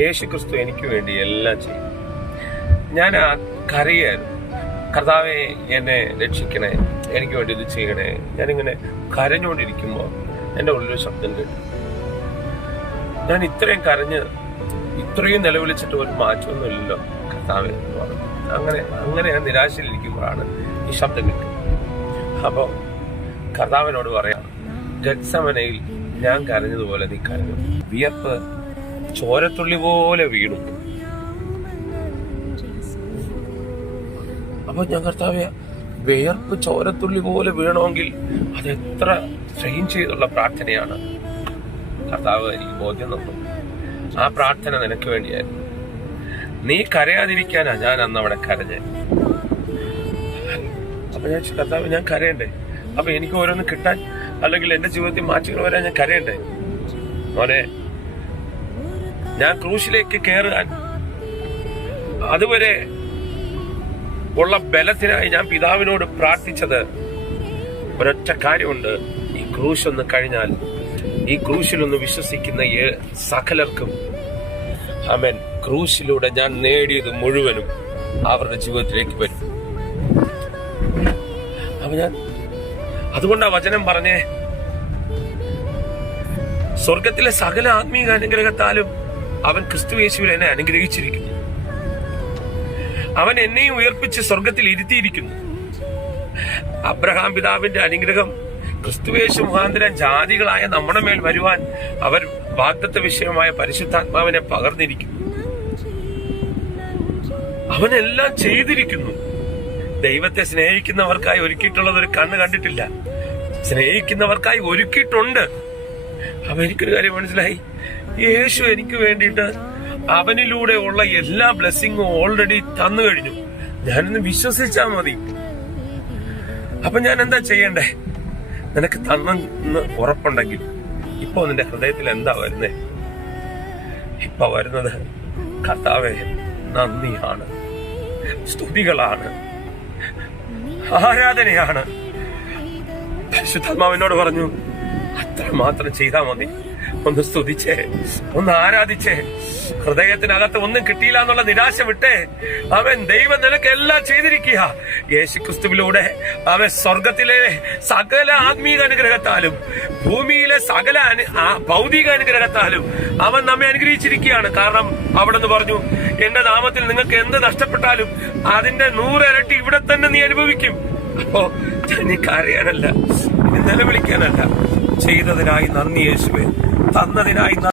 യേശു ക്രിസ്തു എനിക്ക് വേണ്ടി എല്ലാം ചെയ്യും. ഞാൻ കരയായിരുന്നു, കർത്താവെ എന്നെ രക്ഷിക്കണേ, എനിക്ക് വേണ്ടി ഇത് ചെയ്യണേ. ഞാനിങ്ങനെ കരഞ്ഞുകൊണ്ടിരിക്കുമ്പോൾ എൻ്റെ ഉള്ളിലൊരു ശബ്ദം കേട്ടു. ഞാൻ ഇത്രയും കരഞ്ഞ് ഇത്രയും നിലവിളിച്ചിട്ട് ഒരു മാറ്റമൊന്നുമില്ലല്ലോ കർത്താവെ എന്ന് പറഞ്ഞു. അങ്ങനെ ഞാൻ നിരാശയിലിരിക്കുമ്പോഴാണ് ഈ ശബ്ദം കിട്ടുന്നത്. അപ്പോൾ കർത്താവിനോട് പറയാം, ഗത്സമനയിൽ ഞാൻ കരഞ്ഞതുപോലെ നീ കരഞ്ഞു. വിയർപ്പ് ചോരത്തുള്ളി പോലെ വീണു. അപ്പൊ ഞാൻ കർത്താവെ, വിയർപ്പ് ചോരത്തുള്ളി പോലെ വീണമെങ്കിൽ അതെത്ര ട്രെയിൻ ചെയ്തുള്ള പ്രാർത്ഥനയാണ്. കർത്താവ് എനിക്ക് ബോധ്യം തന്നു, ആ പ്രാർത്ഥന നിനക്ക് വേണ്ടിയായിരുന്നു. നീ കരയാതിരിക്കാനാ ഞാൻ അന്ന് അവിടെ കരഞ്ഞേ. അപ്പൊ ഞാൻ കർത്താവ്, ഞാൻ കരയണ്ടേ? അപ്പൊ എനിക്ക് ഓരോന്ന് കിട്ടാൻ അല്ലെങ്കിൽ എന്റെ ജീവിതത്തിൽ മാറ്റങ്ങൾ വരാൻ ഞാൻ കരയണ്ടേ? മോനെ, ഞാൻ ക്രൂശിലേക്ക് കയറാൻ അതുവരെ ഉള്ള ബലത്തിനായി ഞാൻ പിതാവിനോട് പ്രാർത്ഥിച്ചത് ഒരൊറ്റ കാര്യമുണ്ട്. ഈ ക്രൂശ് ഒന്ന് കഴിഞ്ഞാൽ, ഈ ക്രൂശിലൊന്ന് വിശ്വസിക്കുന്ന സകലർക്കും ആമേൻ, ക്രൂശിലൂടെ ഞാൻ നേടിയത് മുഴുവനും അവരുടെ ജീവിതത്തിലേക്ക് വരും. അപ്പൊ ഞാൻ അതുകൊണ്ടാ വചനം പറഞ്ഞേ, സ്വർഗത്തിലെ സകല ആത്മീക അനുഗ്രഹത്താലും അവൻ ക്രിസ്തുയേശുവിൽ എന്നെ അനുഗ്രഹിച്ചിരിക്കുന്നു. അവൻ എന്നെയും ഉയർപ്പിച്ച് സ്വർഗത്തിൽ ഇരുത്തിയിരിക്കുന്നു. അബ്രഹാം പിതാവിന്റെ അനുഗ്രഹം ക്രിസ്തുയേശു മുഖാന്തരം ജാതികളായ നമ്മുടെ മേൽ വരുവാൻ അവർ വാഗ്ദത്ത വിഷയമായ പരിശുദ്ധാത്മാവിനെ പകർന്നിരിക്കുന്നു. അവനെല്ലാം ചെയ്തിരിക്കുന്നു. ദൈവത്തെ സ്നേഹിക്കുന്നവർക്കായി ഒരുക്കിയിട്ടുള്ളത് ഒരു കണ്ണ് കണ്ടിട്ടില്ല, സ്നേഹിക്കുന്നവർക്കായി ഒരുക്കിയിട്ടുണ്ട്. അപ്പൊ എനിക്കൊരു കാര്യം മനസ്സിലായി, യേശു എനിക്ക് വേണ്ടിയിട്ട് അവനിലൂടെ ഉള്ള എല്ലാ ബ്ലെസ്സിങ്ങും ഓൾറെഡി തന്നു കഴിഞ്ഞു. ഞാനൊന്ന് വിശ്വസിച്ചാ മതി. അപ്പൊ ഞാൻ എന്താ ചെയ്യണ്ടേ? നിനക്ക് തന്നെന്ന് ഉറപ്പുണ്ടെങ്കിൽ ഇപ്പൊ നിന്റെ ഹൃദയത്തിൽ എന്താ വരുന്നേ? ഇപ്പൊ വരുന്നത് കർത്താവേ നന്ദിയാണ്, സ്തുതികളാണ്, ആരാധനയാണ്. പരിശുദ്ധാത്മാവിനോട് പറഞ്ഞു, അത്ര മാത്രം ചെയ്താൽ മതി. ഒന്ന് സ്തുതിച്ചേ, ഒന്ന് ആരാധിച്ചേ. ഹൃദയത്തിനകത്ത് ഒന്നും കിട്ടിയില്ല എന്നുള്ള നിരാശ വിട്ടേ. അവൻ ദൈവം നിനക്ക് എല്ലാം ചെയ്തിരിക്കുക. യേശുക്രിസ്തുവിലൂടെ അവൻ സ്വർഗത്തിലെ സകല ആത്മീക അനുഗ്രഹത്താലും ഭൂമിയിലെ സകല ഭൗതിക അനുഗ്രഹത്താലും അവൻ നമ്മെ അനുഗ്രഹിച്ചിരിക്കുകയാണ്. കാരണം അവിടെ നിന്ന് പറഞ്ഞു, എന്റെ നാമത്തിൽ നിങ്ങൾക്ക് എന്ത് നഷ്ടപ്പെട്ടാലും അതിന്റെ 100 ഇരട്ടി ഇവിടെ തന്നെ നീ അനുഭവിക്കും. അപ്പോ നീ കരയാനല്ല, നിലവിളിക്കാനല്ല, ചെയ്തതിനായി നന്ദി യേശുവേ, തന്നതിനായി